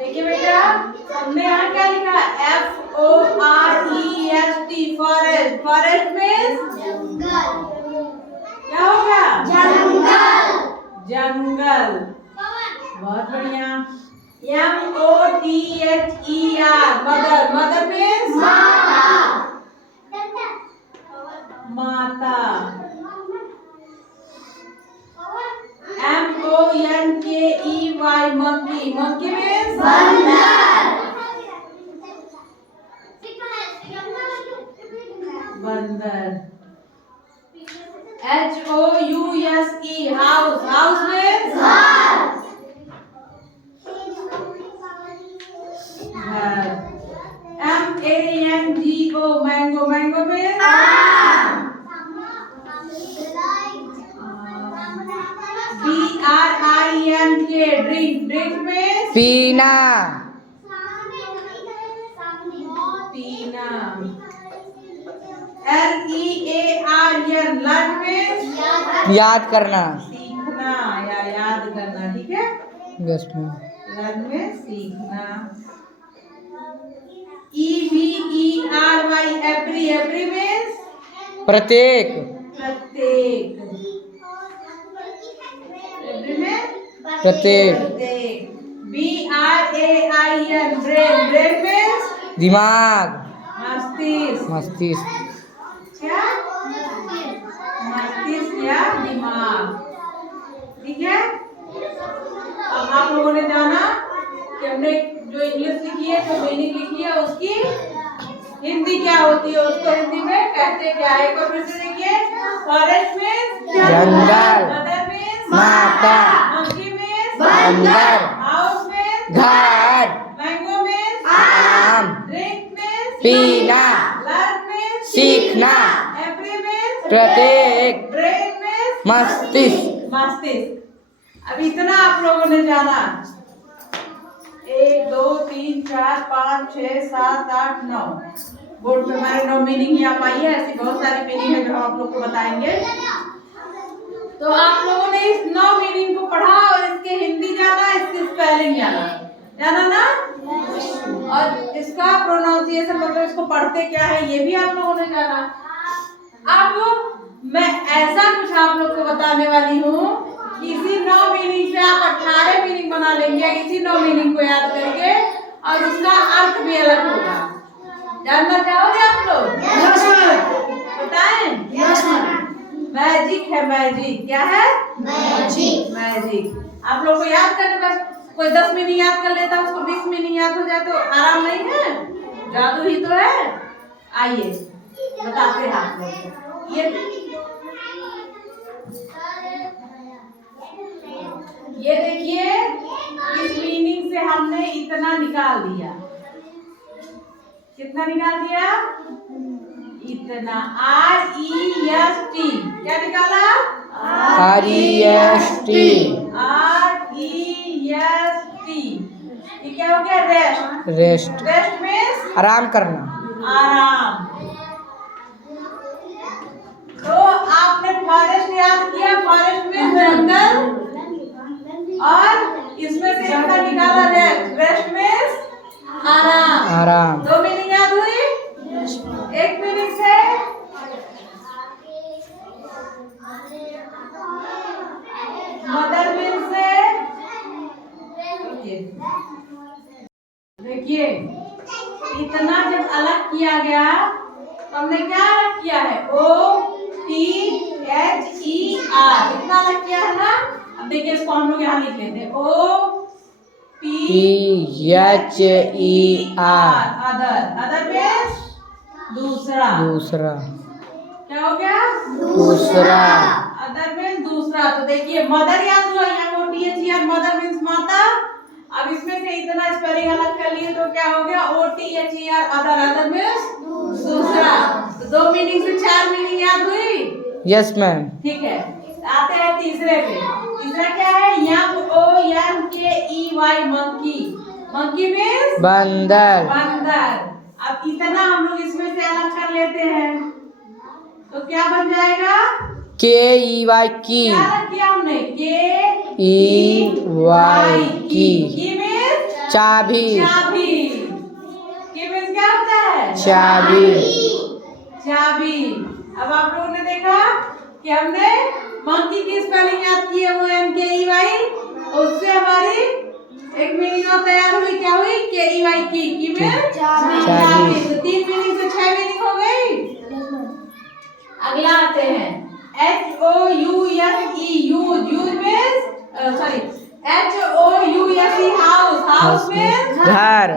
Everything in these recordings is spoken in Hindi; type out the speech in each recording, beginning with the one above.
देखिए बेटा, हमने यहाँ क्या लिखा? FOREST, forest. फॉरेस्ट मीन्स क्या होगा? जंगल। जंगल। बहुत बढ़िया। MOTHER, mother. मदर मीन्स माता। MONKEY, monkey। monkey means बंदर। HOUSE, house। house means घर। MANGO, mango। mango means DRINK, drink। drink means पीना। पीना। LEARN, learn means याद करना। सीखना या याद करना। ठीक है, यस मैम। लर्न में सीखना। EVERY, every। every means प्रत्येक। प्रत्येक। every में प्रत्येक। प्रत्येक। BRAIN, brain। brain means दिमाग। मस्तिष्क। मस्तिष्क। क्या? मस्तिष्क या दिमाग। ठीक है, अब आप लोगों ने जाना कि हमने जो इंग्लिश लिखी है, जो मीनिंग लिखी है, उसकी हिंदी क्या होती है, उसको हिंदी में कहते क्या है। एक और फिर से देखिए। फॉरेस्ट मीन्स जंगल। मदर मीन्स माता। मंकी मीन्स बंदर। हाउस मीन्स घर। मैंगो मीन्स आम। ड्रिंक मीन्स पीना। लर्न मीन्स सीखना। एवरी मीन्स प्रत्येक। ब्रेन मीन्स मस्तिष्क। मस्तिष्क। अब इतना आप लोगों ने जाना। 1 2 3 4 5 6 7 8 9। बोर्ड पे हमारे 9 मीनिंग ही आप आई है। ऐसी बहुत सारी मीनिंग है जो हम आप लोग को बताएंगे। तो आप लोगों ने इस 9 मीनिंग को पढ़ा और इसके हिंदी जाना, इसकी स्पेलिंग जाना। जाना ना? और इसका प्रोनाउंसिएशन, मतलब इसको पढ़ते क्या है, ये भी आप लोगों ने जाना। अब मैं ऐसा कुछ आप लोग को बताने वाली हूँ, इसी 9 मीनिंग से आप 18 मीनिंग बना लेंगे, इसी 9 मीनिंग को याद करके, और उसका अर्थ भी अलग होगा। जानना चाहोगे आप लोग? बताएं। मैजिक है, मैजिक। क्या है? मैजिक। मैजिक। आप लोग को याद करने, बस कोई 10 मीनिंग याद कर लेता, उसको 20 मीनिंग याद हो जाए तो आराम नहीं है? जादू ही तो है। आइए बताते हैं आप लोग को। ये देखिए, इस मीनिंग से हमने इतना निकाल दिया। कितना निकाल दिया? इतना। REST। क्या निकाला? REST। REST। ये क्या हो गया? रेस्ट। रेस्ट। रेस्ट मीन्स आराम करना। आराम। तो आपने फॉरेस्ट याद किया। फॉरेस्ट मीन्स जंगल, और इसमें से इतना निकाला रेस्ट। रेस्ट मीन्स आराम। आराम। 2 मीनिंग याद हुई। एक मीनिंग से मदर मीन्स से देखिए, इतना जब अलग किया गया तो हमने क्या अलग किया है? OTHER। इतना अलग किया है ना। अब देखिए, इसको हम लोग यहाँ लिख लेते हैं। OTHER। अदर। अदर मीन्स दूसरा। दूसरा। क्या हो गया? दूसरा। अदर मीन्स दूसरा। तो देखिए, मदर याद हुआ। यहाँ OTHER, मदर मीन्स माता। अब इसमें से इतना स्पेलिंग अलग कर लिए तो क्या हो गया? OTHER, other. अदर मीन्स दूसरा। तो 2 मीनिंग से 4 मीनिंग याद हुई। Yes ma'am. ठीक है, आते हैं तीसरे पे। तीसरा क्या है? MONKEY, monkey. मंकी मीन्स बंदर। बंदर। अब इतना हम लोग इसमें से अलग कर लेते हैं तो क्या बन जाएगा? KEY की। क्या अलग किया हमने? KEY की की मीन्स चाबी चाबी। के मीन्स क्या होता है? चाबी चाबी। अब आप लोगों ने देखा कि हमने मंकी की स्पेलिंग याद की है, वो MKEY, उससे हमारी एक मीनिंग और तैयार हुई, क्या हुई? KEY की में चाबी। तो 3 मीनिंग से 6 मीनिंग हो गई। अगला आते हैं HOUSE, use means sorry HOUSE, house means घर।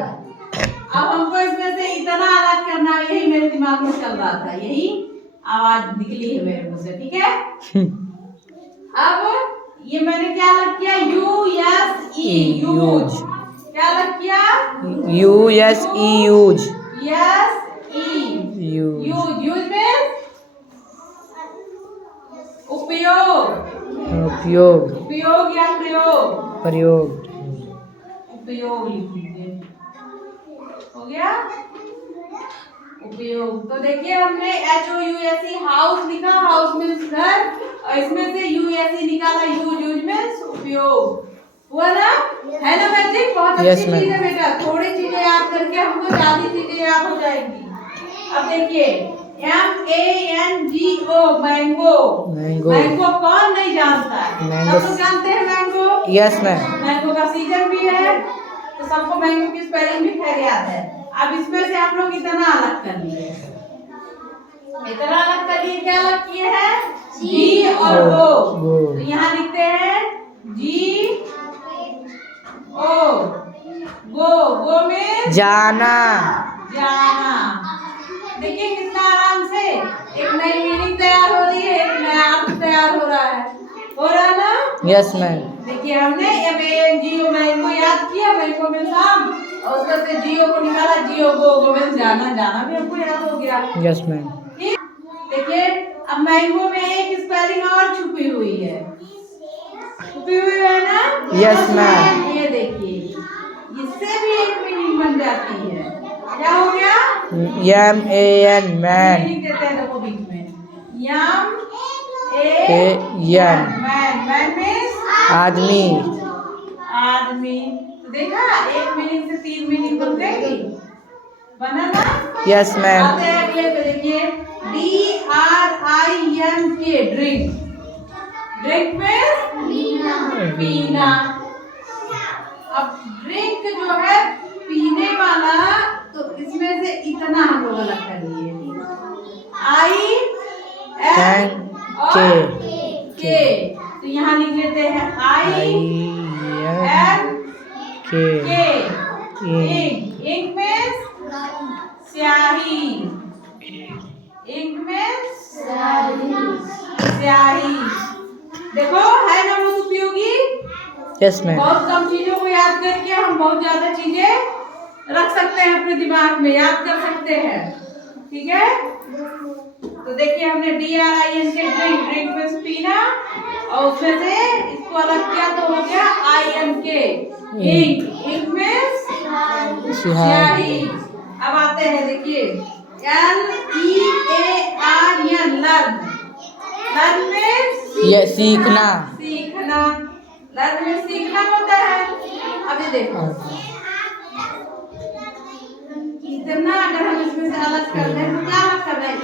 अब हमको इसमें से इतना अलग करना, यही मेरे दिमाग में चल रहा था, यही आवाज निकली है मेरे मुंह से, ठीक है? अब ये मैंने क्या अलग किया? USE, use. क्या अलग किया? USE use. Use. Use means उपयोग। उपयोग उपयोग या प्रयोग? प्रयोग। उपयोग लिख लीजिए, हो गया? उपयोग। तो देखिए हमने HOUSE हाउस लिखा, हाउस मीन्स घर, और इसमें से USE निकाला, यूज मीन्स उपयोग। हुआ ना? है ना मैजिक? बहुत अच्छी Yes, ma'am. चीज है बेटा, थोड़ी चीजें याद करके हमको ज्यादा चीजें याद हो जाएंगी। अब देखिए MANGO, मैंगो। मैंगो। मैंगो कौन नहीं जानता है? मैंगो। सब लोग जानते हैं मैंगो। Yes ma'am. मैंगो का सीजन भी है, तो सबको मैंगो की स्पेलिंग भी खैर याद है। अब इसमें से आप लोग इतना अलग कर लिए, इतना अलग कर लिए, क्या अलग किए हैं? G और O। तो यहाँ लिखते हैं GO, गो में जाना। जाना। देखिए कितना आराम से एक नई मीनिंग तैयार हो रही है, एक नया अर्थ तैयार हो रहा है ना? Yes ma'am. देखिए हमने MANGO मैंगो याद किया, मैंगो मीन्स आम, और उसका से GO को निकाला, GO गो मीन्स जाना, जाना भी हमको याद हो गया। Yes ma'am. ठीक? देखिए अब मैंगो में एक स्पेलिंग और छुपी हुई है, छुपी हुई है ना? Yes ma'am. ये देखिए, इससे भी एक मीनिंग बन जाती है। क्या हो गया? MAN man. मीनिंग देते हैं, देखो बीच में MAN, मैन मीन्स आदमी। आदमी। तो देखा, एक मीनिंग से 3 मीनिंग बन गई, बना ना? Yes ma'am. आते हैं अगले पे, देखिए DRINK, ड्रिंक। ड्रिंक में पीना। अब ड्रिंक जो है पीने वाला, तो इसमें से इतना हम लोग अलग कर लिए, INK। तो यहाँ लिख लेते हैं INK। इंक में स्याही, इंक में स्याही। देखो है ना बहुत उपयोगी। Yes ma'am. बहुत कम चीजों को याद करके हम बहुत ज्यादा चीजें रख सकते हैं, अपने दिमाग में याद कर सकते हैं, ठीक है? तो देखिए हमने DRINK, ड्रिंक में पीना, और उसमें से इसको अलग किया तो हो गया INK, इंक में स्याही। अब आते हैं, देखिए LEARN, लर्न। लर्न में ये सीखना। सीखना। लर्न में सीखना होता है। अभी देखो इतना, अगर हम इसमें से अलग कर दें तो क्या अलग कर रहे हैं?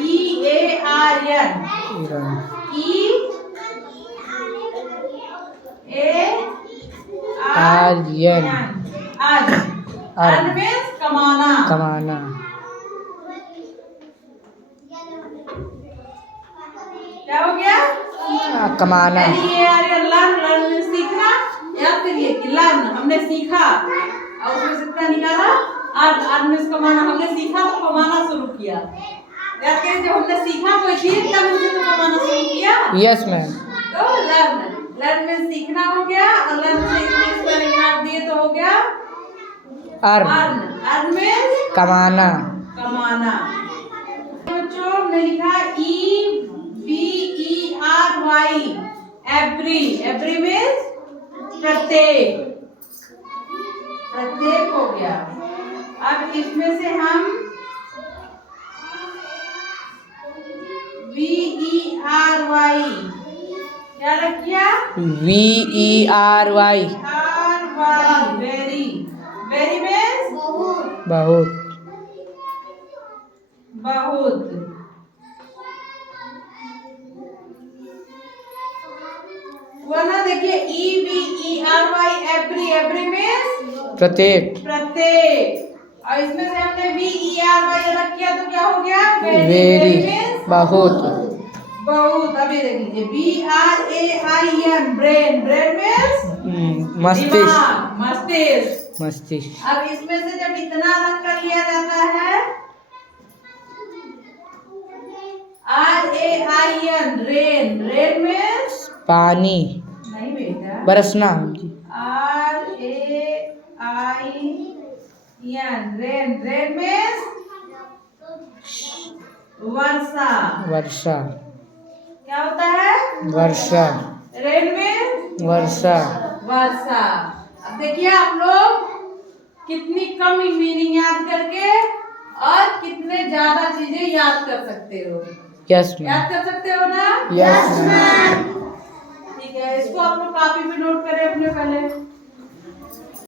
EARN, अर्न मीन्स कमाना। कमाना। क्या हो गया? कमाना। लर्न मीन्स सीखना। याद करिए कि लर्न हमने सीखा, और उसमें से कितना निकाला? अर्न मीन्स कमाना। हमने सीखा तो कमाना शुरू किया। याद करिए, जब हमने सीखा कोई चीज तब उससे तो कमाना शुरू किया। Yes ma'am. तो लर्न में सीखना हो गया, और लर्न से इंग्लिश स्पेलिंग काट दिए तो हो गया अर्न में कमाना। कमाना। बच्चों हमने लिखा EVERY, एवरी मीन्स प्रत्येक, प्रत्येक हो गया। अब इसमें से हम VERY क्या रखिया? VERY। वेरी, वेरी बहुत बहुत। वो ना देखिए EVERY एवरी, एवरी मीन्स प्रत्येक प्रत्येक। और इसमें से हमने VERY अलग किया तो क्या हो गया? वेरी मीन्स बहुत बहुत। अब ये देखिए BRAIN ब्रेन, ब्रेन मीन्स मस्तिष्क मस्तिष्क। मस्तिष्क अब इसमें से जब इतना अलग कर लिया जाता है RAIN रेन, रेन मीन्स पानी नहीं बेटा, बरसना RAIN रेन, रेन मीन्स वर्षा। वर्षा क्या होता है? वर्षा रेन मीन्स वर्षा वर्षा। अब देखिए आप लोग कितनी कम मीनिंग याद करके और कितने ज्यादा चीजें याद कर सकते हो। यस मैम याद कर सकते हो ना? यस मैम ठीक है, इसको आप लोग कॉपी पे नोट करें अपने पहले।